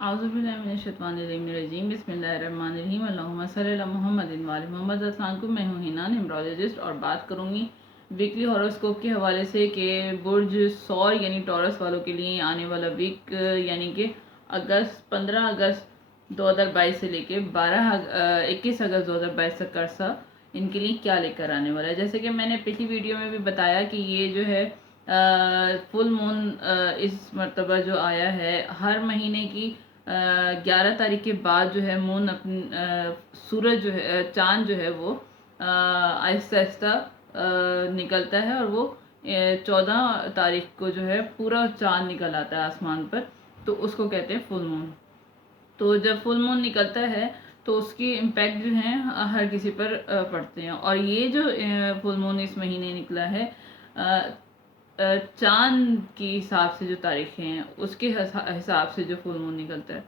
आउज़ुबिल्लाहिमिनश्शैतानिर्रजीम बिस्मिल्लाहिर्रहमानिर्रहीम अल्लाहुम्मा सल्ली अला मुहम्मदिन व आलि मुहम्मद। अस्सलाम वालेकुम, मैं हूँ हिना न्यूमरोलॉजिस्ट और बात करूँगी वीकली हॉरोस्कोप के हवाले से कि बुर्ज सौर यानी टॉरस वालों के लिए आने वाला वीक यानी कि 15 अगस्त 2022 से लेके 21 अगस्त 2022 तक का अरसा इनके लिए क्या लेकर आने वाला है। जैसे कि मैंने पिछली वीडियो में भी बताया कि ये जो है फुल मून इस मरतबा जो आया है, हर महीने की 11 तारीख के बाद जो है मून अपनी सूरज जो है चांद जो है वो आहिस्ता आहिस्ता निकलता है और वो 14 तारीख को जो है पूरा चांद निकल आता है आसमान पर, तो उसको कहते हैं फुल मून। तो जब फुल मून निकलता है तो उसकी इम्पैक्ट जो है हर किसी पर पड़ते हैं। और ये जो फुल मून इस महीने निकला है, चांद के हिसाब से जो तारीखें हैं उसके हिसाब से जो फुल मून निकलता है,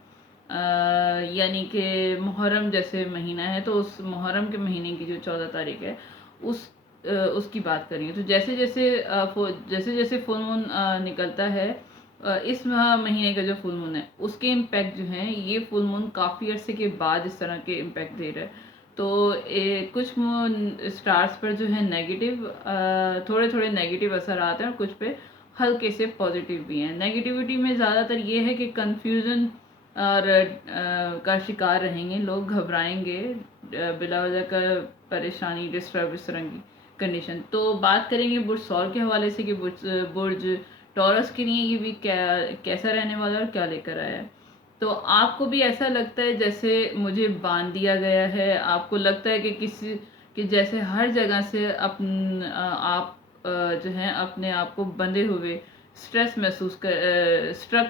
यानी कि मुहर्रम जैसे महीना है तो उस मुहर्रम के महीने की जो 14 तारीख है उसकी बात करेंगे। तो जैसे जैसे फुल मून निकलता है, इस महीने का जो फुल मून है उसके इम्पैक्ट जो हैं, ये फुल मून काफ़ी अरसे के बाद इस तरह के इम्पैक्ट दे रहा है। तो कुछ मून स्टार्स पर जो है नेगेटिव, थोड़े थोड़े नेगेटिव असर आते हैं और कुछ पे हल्के से पॉजिटिव भी हैं। नेगेटिविटी में ज़्यादातर ये है कि कंफ्यूजन और का शिकार रहेंगे लोग, घबराएंगे बिला वजह का, परेशानी, डिस्टर्ब, इस तरह की कंडीशन। तो बात करेंगे बुर्ज सौर के हवाले से कि बुर्ज टॉरस के लिए ये भी कैसा रहने वाला है और क्या लेकर आया है। तो आपको भी ऐसा लगता है जैसे मुझे बांध दिया गया है? आपको लगता है कि जैसे हर जगह से आप जो है अपने आप को बंधे हुए स्ट्रक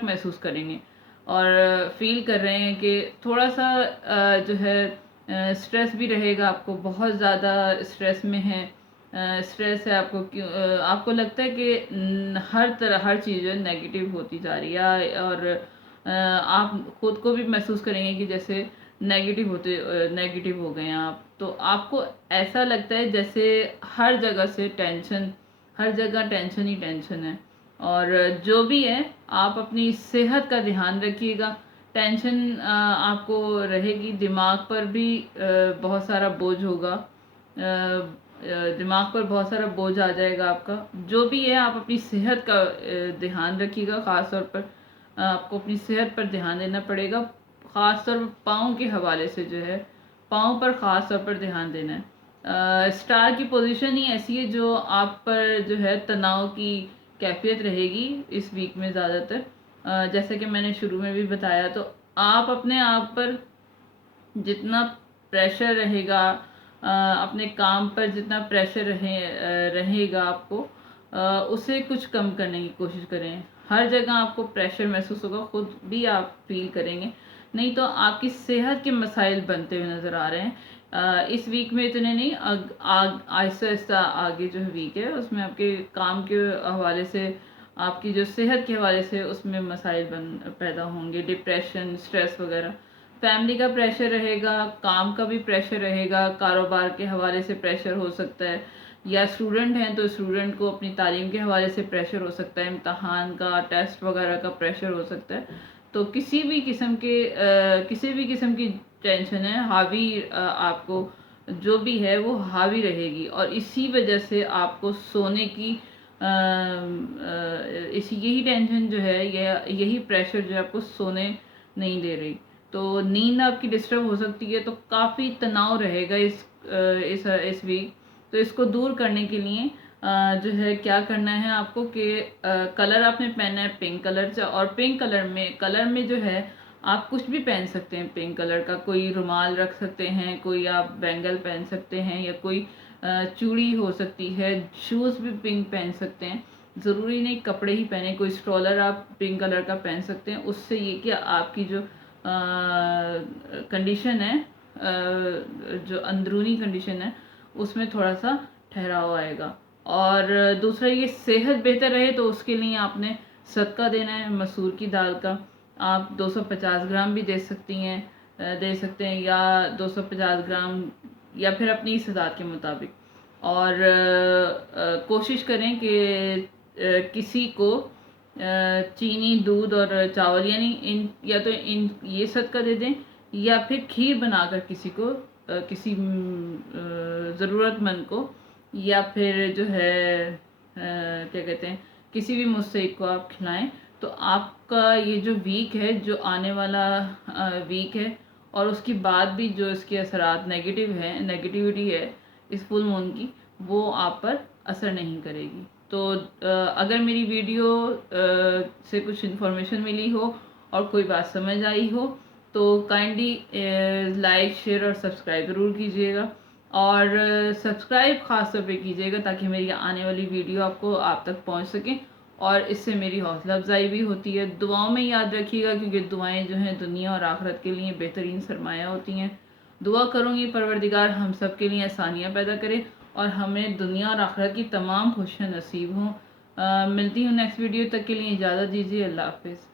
महसूस करेंगे और फील कर रहे हैं कि थोड़ा सा जो है स्ट्रेस भी रहेगा, आपको बहुत ज़्यादा स्ट्रेस में है, स्ट्रेस है आपको। क्यों आपको लगता है कि हर चीज़ जो है नेगेटिव होती जा रही है और आप खुद को भी महसूस करेंगे कि जैसे नेगेटिव हो गए हैं आप। तो आपको ऐसा लगता है जैसे हर जगह से टेंशन, हर जगह टेंशन ही टेंशन है। और जो भी है आप अपनी सेहत का ध्यान रखिएगा। टेंशन आपको रहेगी, दिमाग पर भी बहुत सारा बोझ होगा, दिमाग पर बहुत सारा बोझ आ जाएगा आपका। जो भी है आप अपनी सेहत का ध्यान रखिएगा। ख़ास तौर पर आपको अपनी सेहत पर ध्यान देना पड़ेगा। ख़ास तौर पर पाँव के हवाले से जो है, पाँव पर ख़ास तौर पर ध्यान देना है। स्टार की पोजीशन ही ऐसी है जो आप पर जो है तनाव की कैफियत रहेगी इस वीक में ज़्यादातर। जैसे कि मैंने शुरू में भी बताया, तो आप अपने आप पर जितना प्रेशर रहेगा, अपने काम पर जितना प्रेशर रहेगा आपको, उसे कुछ कम करने की कोशिश करें। हर जगह आपको प्रेशर महसूस होगा, खुद भी आप फील करेंगे, नहीं तो आपकी सेहत के मसाइल बनते हुए नज़र आ रहे हैं। इस वीक में इतने नहीं, आहिस्ता आहिस्ता आगे जो वीक है उसमें आपके काम के हवाले से, आपकी जो सेहत के हवाले से उसमें मसाइल पैदा होंगे, डिप्रेशन, स्ट्रेस वगैरह। फैमिली का प्रेशर रहेगा, काम का भी प्रेशर रहेगा, कारोबार के हवाले से प्रेशर हो सकता है, या स्टूडेंट हैं तो स्टूडेंट को अपनी तालीम के हवाले से प्रेशर हो सकता है, इम्तहान का, टेस्ट वगैरह का प्रेशर हो सकता है। तो किसी भी किस्म की टेंशन है हावी, आपको जो भी है वो हावी रहेगी और इसी वजह से आपको सोने की इसी यही टेंशन जो है, यही प्रेशर जो है आपको सोने नहीं दे रही। तो नींद आपकी डिस्टर्ब हो सकती है, तो काफ़ी तनाव रहेगा इस वीक। तो इसको दूर करने के लिए जो है क्या करना है आपको कि कलर आपने पहना है पिंक कलर से, और पिंक कलर में जो है आप कुछ भी पहन सकते हैं पिंक कलर का। कोई रुमाल रख सकते हैं, कोई आप बैंगल पहन सकते हैं, या कोई चूड़ी हो सकती है, शूज़ भी पिंक पहन सकते हैं। ज़रूरी नहीं कपड़े ही पहने, कोई स्ट्रॉलर आप पिंक कलर का पहन सकते हैं। उससे ये कि आपकी जो कंडीशन है, जो अंदरूनी कंडीशन है, उसमें थोड़ा सा ठहराव आएगा। और दूसरा ये सेहत बेहतर रहे तो उसके लिए आपने सदका देना है मसूर की दाल का। आप 250 ग्राम भी दे सकते हैं, या 250 ग्राम, या फिर अपनी इस्तेताद के मुताबिक। और कोशिश करें कि किसी को चीनी, दूध और चावल, यानी इन या तो इन ये सदका दे दें, या फिर खीर बनाकर किसी को किसी ज़रूरतमंद को, या फिर जो है क्या कहते हैं, किसी भी मुस्तहिक को आप खिलाएं। तो आपका ये जो वीक है, जो आने वाला वीक है, और उसके बाद भी जो इसके असरात नेगेटिविटी है इस फुल मून की, वो आप पर असर नहीं करेगी। तो अगर मेरी वीडियो से कुछ इन्फॉर्मेशन मिली हो और कोई बात समझ आई हो, तो काइंडली लाइक, शेयर और सब्सक्राइब ज़रूर कीजिएगा। और सब्सक्राइब ख़ास तौर पे कीजिएगा ताकि मेरी आने वाली वीडियो आप तक पहुंच सके, और इससे मेरी हौसला अफजाई भी होती है। दुआओं में याद रखिएगा, क्योंकि दुआएं जो हैं दुनिया और आखिरत के लिए बेहतरीन सरमाया होती हैं। दुआ करूँगी परवरदिगार हम सब के लिए आसानियाँ पैदा करे और हमें दुनिया और आखिरत की तमाम खुशियाँ नसीब हों। मिलती हूँ नेक्स्ट वीडियो, तक के लिए इजाज़त दीजिए। अल्लाह हाफिज़।